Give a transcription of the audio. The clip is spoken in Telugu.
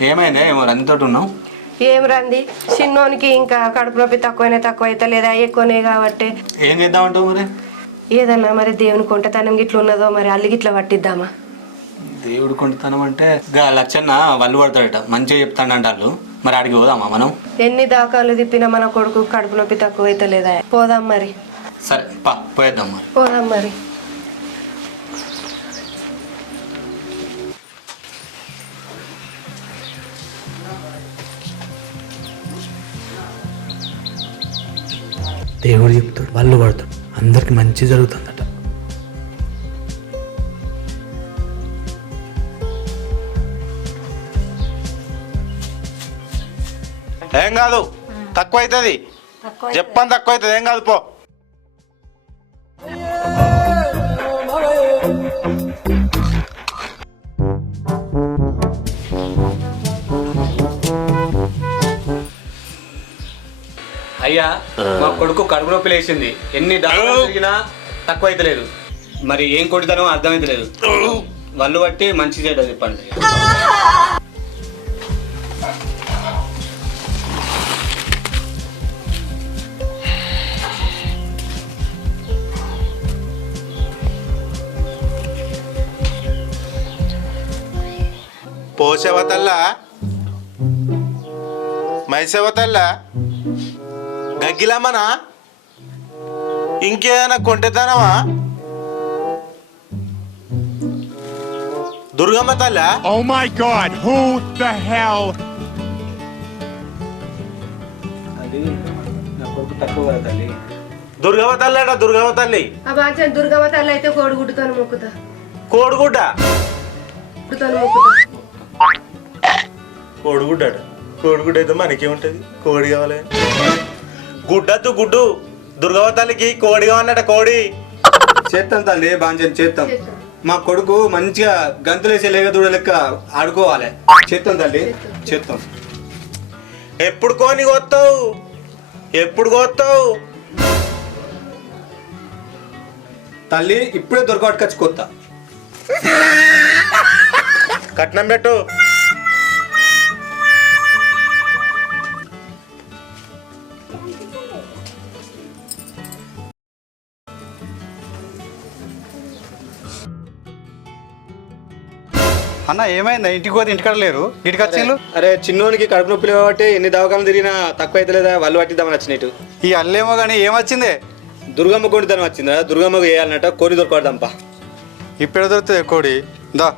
ఏమైందే? ఏమో రందితోటి ఉన్నావు. ఏం రంది? చిన్నోనికి ఇంకా కడుపు నొప్పి తక్కువనే తక్కువ అయితే లేదా ఎక్కువనే కాబట్టి. ఏం చేద్దామంటావు మరి? ఏదన్నా మరి దేవుని కొంటతనం గిట్ల ఉన్నదో మరి అల్లి గిట్ల పట్టిద్దామా? దేవుడు కొంటుతానం అంటే గా లచ్చన్న వాళ్ళు పడతాడట. మంచిగా చెప్తాడంట వాళ్ళు మరి ఆడికి పోదామా మనం? ఎన్ని దాకాలు తిప్పినా మన కొడుకు కడుపు నొప్పి తక్కువ అయితే లేదా? పోదాం మరి. సరే పా పోయేద్దాం మరి. పోదాం మరి. దేవుడు చెప్తాడు వాళ్ళు పడతాడు అందరికి మంచి జరుగుతుందట. ఏం కాదు తక్కువ అవుతుంది చెప్పని తక్కువ అవుతుంది ఏం కాదు పో. అయ్యా మా కొడుకు కడుపు నొప్పి లేచింది. ఎన్ని డాక్టర్లు తిరిగినా తక్కువ అయితే లేదు. మరి ఏం కొడుతానో అర్థమైతే లేదు. వాళ్ళు బట్టి మంచి చేయడం చెప్పండి. పోసేవతల్లా మైసేవతల్లా గగ్గిలమ్మనా ఇంకేమైనా కొంటెతానవా దుర్గమ్మ తల్లా? Oh my god, who the hell? అది నా కొడుకు తక్కువ తల్లి. దుర్గమ్మ తల్లి అట దుర్గమ్మ తల్లి. ఆ బాగా దుర్గమ్మ తల్లి అయితే కోడిగుడ్డుతో మొక్కుతా. కోడిగుడ్డ? గుడ్డుతో మొక్కుతా. కోడిగుడ్డ కోడిగుడ్డ అయితే మనకేముంటది? కోడి కావాలి. గుడ్డద్దు గుడ్డు. దుర్గమ్మ తల్లికి కోడి కావాలట కోడి. చేస్తాం తల్లి బాగా చేస్తాం మా కొడుకు మంచిగా గంతులేసే లేక దూడ లెక్క ఆడుకోవాలి. చేస్తాం తల్లి చేస్తాం ఎప్పుడు కోని కొత్తావు? ఎప్పుడు కొత్తావు? తల్లి ఇప్పుడే దొరకబట్టుకొచ్చి కొత్త. కట్నం పెట్టు. అన్న ఏమైందా? ఇంటికి పోతే ఇంటికాడ లేరు? ఇంటికి వచ్చిండ్రు అరే చిన్నోనికి కడుపు నొప్పి కాబట్టి ఎన్ని దవాఖాలు తిరిగినా తక్కువ అయితే లేదా? వాళ్ళు పట్టిద్దామని వచ్చినట్టు ఈ అల్లేమో కానీ ఏమొచ్చిందే దుర్గమ్మ కొండితనం వచ్చిందా దుర్గమ్మకు వేయాలన్నట్ట కోరి దొరకడదాంపా ఇప్పుడు దొరుకుతుంది కోడి? దా.